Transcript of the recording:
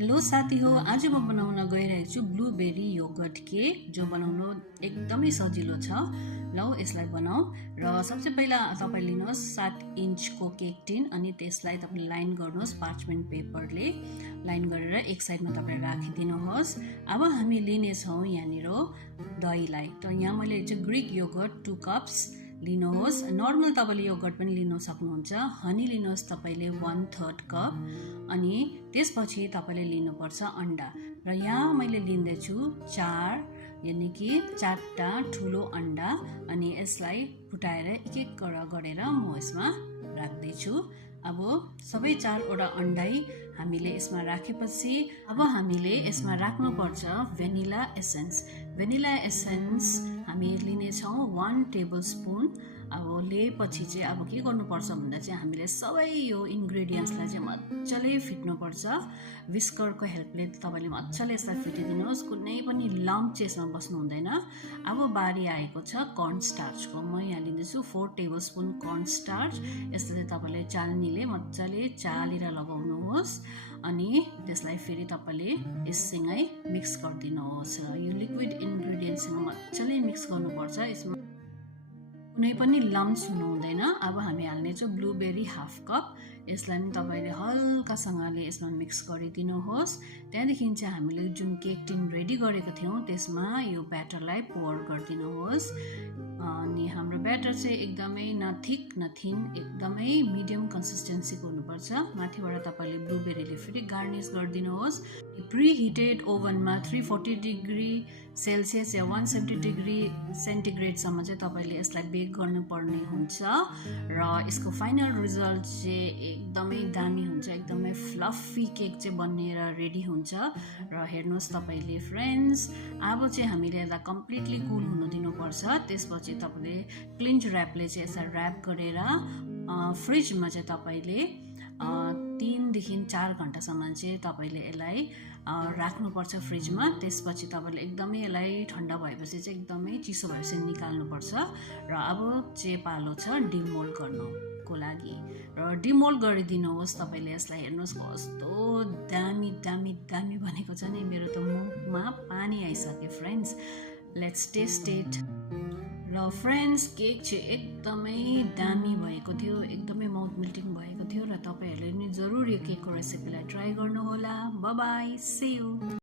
Hello साथी हो, आज म बनाउन गइरहेको छु ब्लूबेरी योगर्ट केक जो बनाउन एकदमै सजिलो छ। लौ यसलाई बनाऊ। र सबसे पहिला तपाईँ लिनुहोस् 7 इन्चको केक टिन अनि त्यसलाई तपाईँ लाइन गर्नुहोस् पार्चमेन्ट पेपरले लाइन गरेर एक साइडमा तपाईँ राखिदिनुहोस्। अब हामी लिनेछौँ यहाँनिर दहीलाई। त यहाँ मैले चाहिँ ग्रिक योगर्ट 2 कप्स लिनुहोस्। नर्मल तपाईँले योगर्ट पनि लिन सक्नुहुन्छ। हनी लिनुहोस् तपाईँले 1/3 कप अनि त्यसपछि तपाईँले लिनुपर्छ अन्डा। र यहाँ मैले लिँदैछु 4 यानि कि 4टा ठुलो अन्डा अनि यसलाई फुटाएर एक एक गरेर म यसमा राख्दैछु। अब सबै 4वटा अन्डै हामीले यसमा राखेपछि अब हामीले यसमा राख्नुपर्छ भेनिला एसेन्स। भेनिला एसेन्स हामी लिनेछौँ 1 टेबलस्पुन। अब लिएपछि चाहिँ अब के गर्नुपर्छ भन्दा चाहिँ हामीले सबै यो इन्ग्रेडियन्ट्सलाई चाहिँ मजाले फिट्नुपर्छ। विस्करको हेल्पले तपाईँले मजाले यसलाई फिटिदिनुहोस्, कुनै पनि लम्प चाहिँ यसमा बस्नु हुँदैन। अब बारी आएको छ कर्न स्टार्चको। म यहाँ लिँदैछु 4 टेबलस्पुन कर्न स्टार्च। यसलाई चाहिँ तपाईँले चाल्नीले मजाले चालेर लगाउनुहोस् अनि त्यसलाई फेरि तपाईँले यससँगै मिक्स गरिदिनुहोस्। र यो लिक्विड इन्ग्रेडियन्टसँग मजाले मिक्स गर्नुपर्छ। यसमा कुनै पनि लम्प्स हुनु हुँदैन। अब हामी हाल्नेछौँ ब्लूबेरी हाफ कप। यसलाई पनि तपाईँले हल्कासँगले यसमा मिक्स गरिदिनुहोस्। त्यहाँदेखि चाहिँ हामीले जुन केक टिन रेडी गरेको थियौँ त्यसमा यो ब्याटरलाई पोर गरिदिनुहोस्। अनि हाम्रो ब्याटर चाहिँ एकदमै न थिक न थिन, एकदमै मिडियम कन्सिस्टेन्सीको हुनुपर्छ। माथिबाट तपाईँले ब्लूबेरीले फेरि गार्निस गरिदिनुहोस्। प्री हिटेड ओभनमा 340 डिग्री सेल्सियस या 170 डिग्री सेन्टिग्रेडसम्म चाहिँ तपाईँले यसलाई बेक गर्नुपर्ने हुन्छ। र यसको फाइनल रिजल्ट चाहिँ एकदमै दामी हुन्छ, एकदमै फ्लफी केक चाहिँ बनेर रेडी हुन्छ। र हेर्नुहोस् तपाईँले फ्रेन्ड्स, अब चाहिँ हामीले यसलाई कम्प्लिटली कुल हुन दिनुपर्छ। त्यसपछि तपाईँले क्लिन्च ऱ्यापले चाहिँ यसलाई ऱ्याप गरेर फ्रिजमा चाहिँ तपाईँले 3 देखि 4 घन्टासम्म चाहिँ तपाईँले यसलाई राख्नुपर्छ फ्रिजमा। त्यसपछि तपाईँले एकदमै यसलाई ठन्डा भएपछि चाहिँ एकदमै चिसो भएपछि निकाल्नुपर्छ। र अब चाहिँ पालो छ डिमोल्ड गर्नुको लागि। र डिमोल्ड गरिदिनुहोस् तपाईँले। यसलाई हेर्नुहोस् कस्तो दामी दामी दामी बनेको छ नि। मेरो त मुखमा पानी आइसक्यो फ्रेन्ड्स। Let's taste it. र फ्रेन्ड्स, केक चाहिँ एकदमै दामी भएको थियो, एकदमै माउथ मेल्टिङ भएको थियो। र तपाईँहरूले नि जरुर यो केकको रेसिपीलाई ट्राई गर्नुहोला। Bye bye, see you.